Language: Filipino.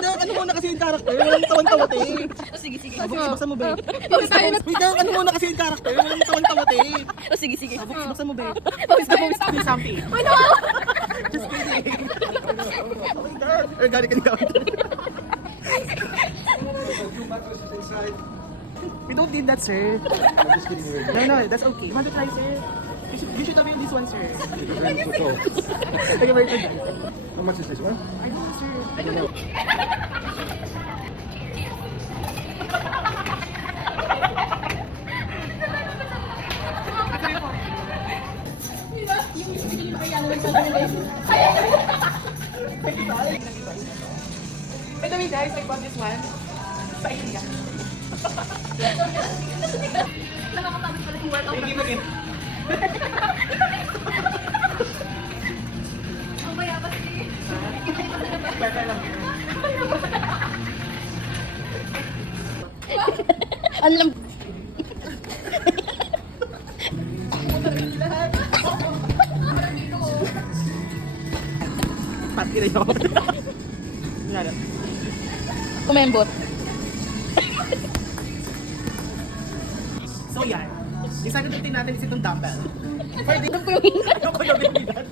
Ano muna kasi yung character? Walang tawan-tawat eh. Sige. Buksan mo, babe. Pawis tayo na. Ano muna kasi yung character? Walang tawan-tawat eh. Sige. Buksan mo, babe. Pawis na. Say something. Uy, nawa! Just kidding. Oh my God. Organic ka dito. We don't need that, sir. I'm just kidding you. No, that's okay. You want to try, sir? You should have this one, sir. Very cool. Okay, very good. How much is this one? I don't know, sir. I don't know. By the way, guys, I bought this one sa IKEA. Nakakapagod pala yung workout. Thank you again. Ang maya ba sige? Better lang. Ang lam... Pati na yun. Yan. Kumembot. So yan. Yung sagutin natin is itong dumbbell. For the... Ano po yung... Ano ko yung bibigan?